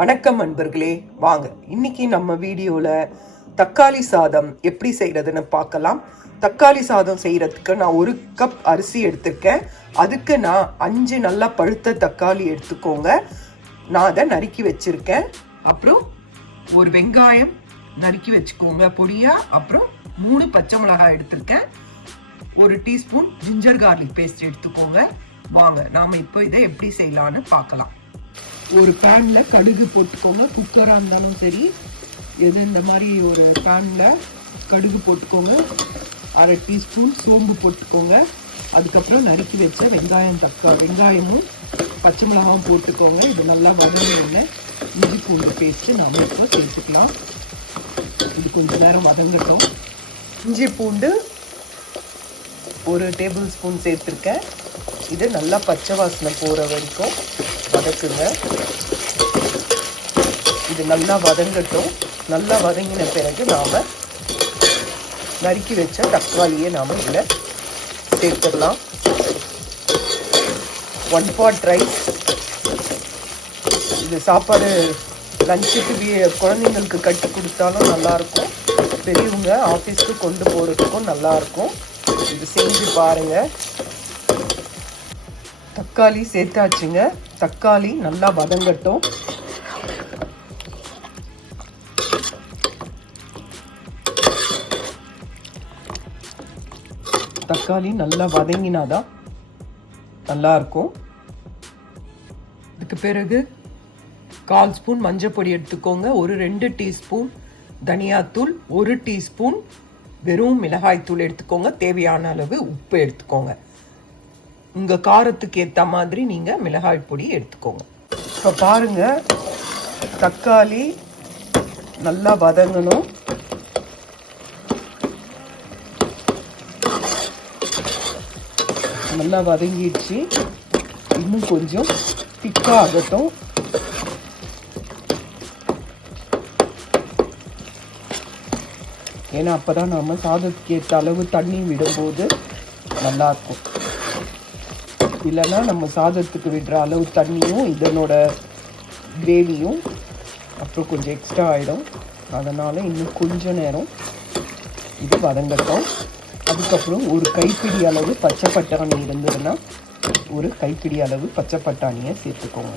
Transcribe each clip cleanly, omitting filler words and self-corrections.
வணக்கம் அன்பர்களே, வாங்க இன்னைக்கு நம்ம வீடியோவில் தக்காளி சாதம் எப்படி செய்கிறதுன்னு பார்க்கலாம். தக்காளி சாதம் செய்கிறதுக்கு நான் 1 கப் அரிசி எடுத்திருக்கேன். அதுக்கு நான் 5 நல்லா பழுத்த தக்காளி எடுத்துக்கோங்க. நான் அதை நறுக்கி வச்சுருக்கேன். அப்புறம் ஒரு வெங்காயம் நறுக்கி வச்சுக்கோங்க பொடியாக. அப்புறம் 3 பச்சை மிளகாய் எடுத்திருக்கேன். 1 டீஸ்பூன் ஜிஞ்சர் கார்லிக் பேஸ்ட் எடுத்துக்கோங்க. வாங்க நாம் இப்போ இதை எப்படி செய்யலான்னு பார்க்கலாம். ஒரு பேனில் கடுகு போட்டுக்கோங்க. குக்கராக இருந்தாலும் சரி, எது இந்த மாதிரி ஒரு பேனில் கடுகு போட்டுக்கோங்க. 1/2 டீஸ்பூன் சோம்பு போட்டுக்கோங்க. அதுக்கப்புறம் நறுக்கி வச்ச வெங்காயமும் பச்சை மிளகாவும் போட்டுக்கோங்க. இது நல்லா வதங்கின இஞ்சி பூண்டு பேஸ்ட்டு நாம் இப்போ சேர்த்துக்கலாம். இது கொஞ்சம் நேரம் வதங்கட்டும். இஞ்சி பூண்டு 1 டேபிள் ஸ்பூன் சேர்த்துருக்கேன். இது நல்லா பச்சை வாசனை போகிற வரைக்கும் வதக்குங்க. இது நல்லா வதங்கட்டும். நல்லா வதங்கின பிறகு நாம் நறுக்கி வச்ச தக்காளியை நாம் இதில் சேர்த்துடலாம். 1 pot ரைஸ். இது சாப்பாடு லஞ்சுக்கு குழந்தைங்களுக்கு கட்டி கொடுத்தாலும் நல்லாயிருக்கும். பெரியவங்க ஆஃபீஸ்க்கு கொண்டு போகிறதுக்கும் நல்லாயிருக்கும். இது செஞ்சு பாருங்கள். தக்காளி சேர்த்தாச்சுங்க. தக்காளி நல்லா வதங்கட்டும். தக்காளி நல்லா வதங்கினாதான் நல்லா இருக்கும். இதுக்கு பிறகு 1/4 ஸ்பூன் மஞ்சள் பொடி எடுத்துக்கோங்க. 2 டீஸ்பூன் தனியாத்தூள், 1 டீஸ்பூன் வெறும் மிளகாய் தூள் எடுத்துக்கோங்க. தேவையான அளவு உப்பு எடுத்துக்கோங்க. உங்கள் காரத்துக்கு ஏற்ற மாதிரி நீங்கள் மிளகாய் பொடி எடுத்துக்கோங்க. இப்போ பாருங்கள், தக்காளி நல்லா வதங்கணும். நல்லா வதங்கிடுச்சு. இன்னும் கொஞ்சம் திக்காக ஆகட்டும். ஏன்னா அப்போ தான் நம்ம சாதத்துக்கு ஏற்ற அளவு தண்ணி விடும்போது நல்லாயிருக்கும். இல்லைன்னா நம்ம சாதத்துக்கு விடுற அளவு தண்ணியும் இதனோட கிரேவியும் அப்புறம் கொஞ்சம் எக்ஸ்ட்ரா ஆகிடும். அதனால் இன்னும் கொஞ்சம் நேரம் இது வதங்கட்டும். அதுக்கப்புறம் ஒரு கைப்பிடி அளவு பச்சை பட்டாணி இருந்ததுன்னா 1 கைப்பிடி அளவு பச்சை பட்டாணியை சேர்த்துக்கோங்க.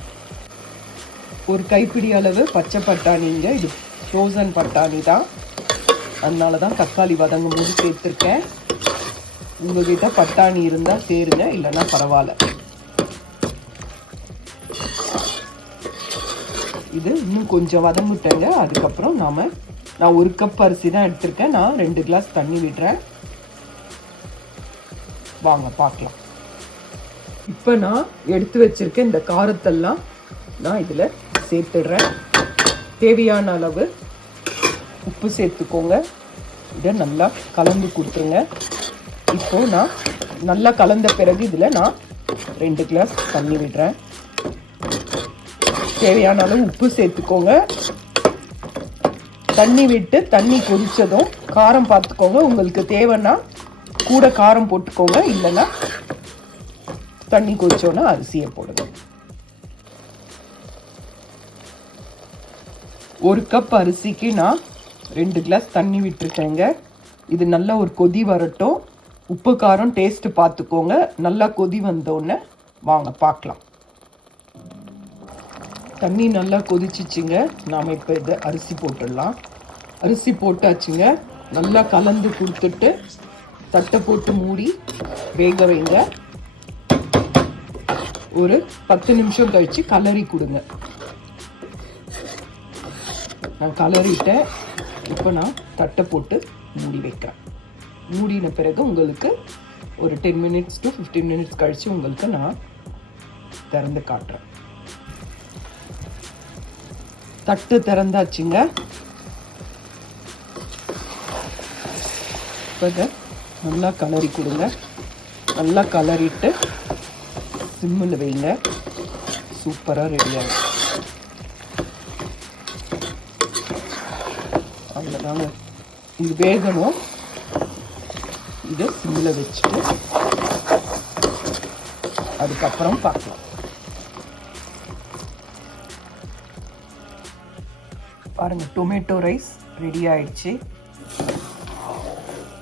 1 கைப்பிடி அளவு பச்சை பட்டாணிங்க. இது ஃப்ரோசன் பட்டாணி தான், அதனால தான் தக்காளி வதங்கும் போது சேர்த்துருக்கேன். உங்ககிட்ட பட்டாணி இருந்தால் சேருங்க, இல்லைன்னா பரவாயில்ல. இது இன்னும் கொஞ்சம் வதங்கிட்டேங்க. அதுக்கப்புறம் நான் 1 கப் அரிசி தான் எடுத்திருக்கேன். நான் 2 கிளாஸ் தண்ணி விடுறேன். வாங்க பார்க்கலாம். இப்போ நான் எடுத்து வச்சிருக்கேன் இந்த காரத்தெல்லாம் நான் இதில் சேர்த்துடுறேன். தேவையான அளவு உப்பு சேர்த்துக்கோங்க. இதை நல்லா கலந்து கொடுத்துருங்க. இப்போ நான் நல்லா கலந்த பிறகு இதில் நான் 2 கிளாஸ் தண்ணி விடுறேன். தேவையான அளவு உப்பு சேர்த்துக்கோங்க. தண்ணி விட்டு தண்ணி கொதிச்சதும் காரம் பார்த்துக்கோங்க. உங்களுக்கு தேவைன்னா கூட காரம் போட்டுக்கோங்க, இல்லைன்னா தண்ணி கொதிச்சோன்னா அரிசியை போடுங்க. 1 கப் அரிசிக்கு நான் 2 கிளாஸ் தண்ணி விட்டுருக்கேங்க. இது நல்லா ஒரு கொதி வரட்டும். உப்பு காரம் டேஸ்ட்டு பார்த்துக்கோங்க. நல்லா கொதி வந்தோடனே வாங்க பார்க்கலாம். தண்ணி நல்லா கொதிச்சிச்சுங்க. நாம் இப்போ இதை அரிசி போட்டுடலாம். அரிசி போட்டாச்சுங்க. நல்லா கலந்து கொடுத்துட்டு தட்டை போட்டு மூடி வேக வைங்க. ஒரு 10 நிமிஷம் கழித்து கலரி கொடுங்க. நான் கலரிட்டேன். இப்போ நான் தட்டை போட்டு மூடி வைக்கிறேன். மூடின பிறகு உங்களுக்கு ஒரு 10 minutes to 15 minutes கழித்து உங்களுக்கு நான் திறந்து காட்டுறேன். தட்டு திறந்தாச்சுங்க. இப்போ நல்லா கலரி கொடுங்க. நல்லா கலரிட்டு சிம்மில் வைங்க. சூப்பராக ரெடியாகும். அவ்வளோதாங்க. இது வேகணும். இதை சிம்மில் வச்சுட்டு அதுக்கப்புறம் பார்க்கலாம். பாருங்கள், டொமேட்டோ ரைஸ் ரெடி ஆயிடுச்சு.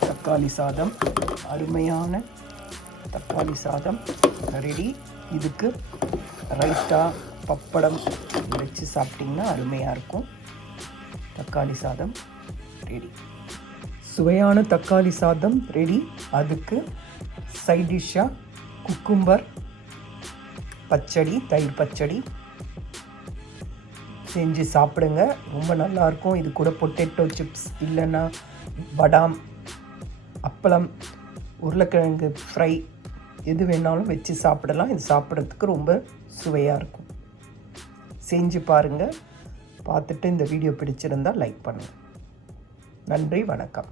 தக்காளி சாதம், அருமையான தக்காளி சாதம் ரெடி. இதுக்கு ரைத்தா, பப்படம் வச்சு சாப்பிட்டிங்கன்னா அருமையாக இருக்கும். தக்காளி சாதம் ரெடி. சுவையான தக்காளி சாதம் ரெடி. அதுக்கு சைட் டிஷ்ஷாக குக்கும்பர் பச்சடி, தயிர் பச்சடி செஞ்சு சாப்பிடுங்க. ரொம்ப நல்லாயிருக்கும். இது கூட பொட்டேட்டோ சிப்ஸ் இல்லைன்னா வடாம், அப்பளம், உருளைக்கிழங்கு ஃப்ரை எது வேணாலும் வச்சு சாப்பிடலாம். இது சாப்பிட்றதுக்கு ரொம்ப சுவையாக இருக்கும். செஞ்சு பாருங்கள். பார்த்துட்டு இந்த வீடியோ பிடிச்சிருந்தால் லைக் பண்ணுங்கள். நன்றி, வணக்கம்.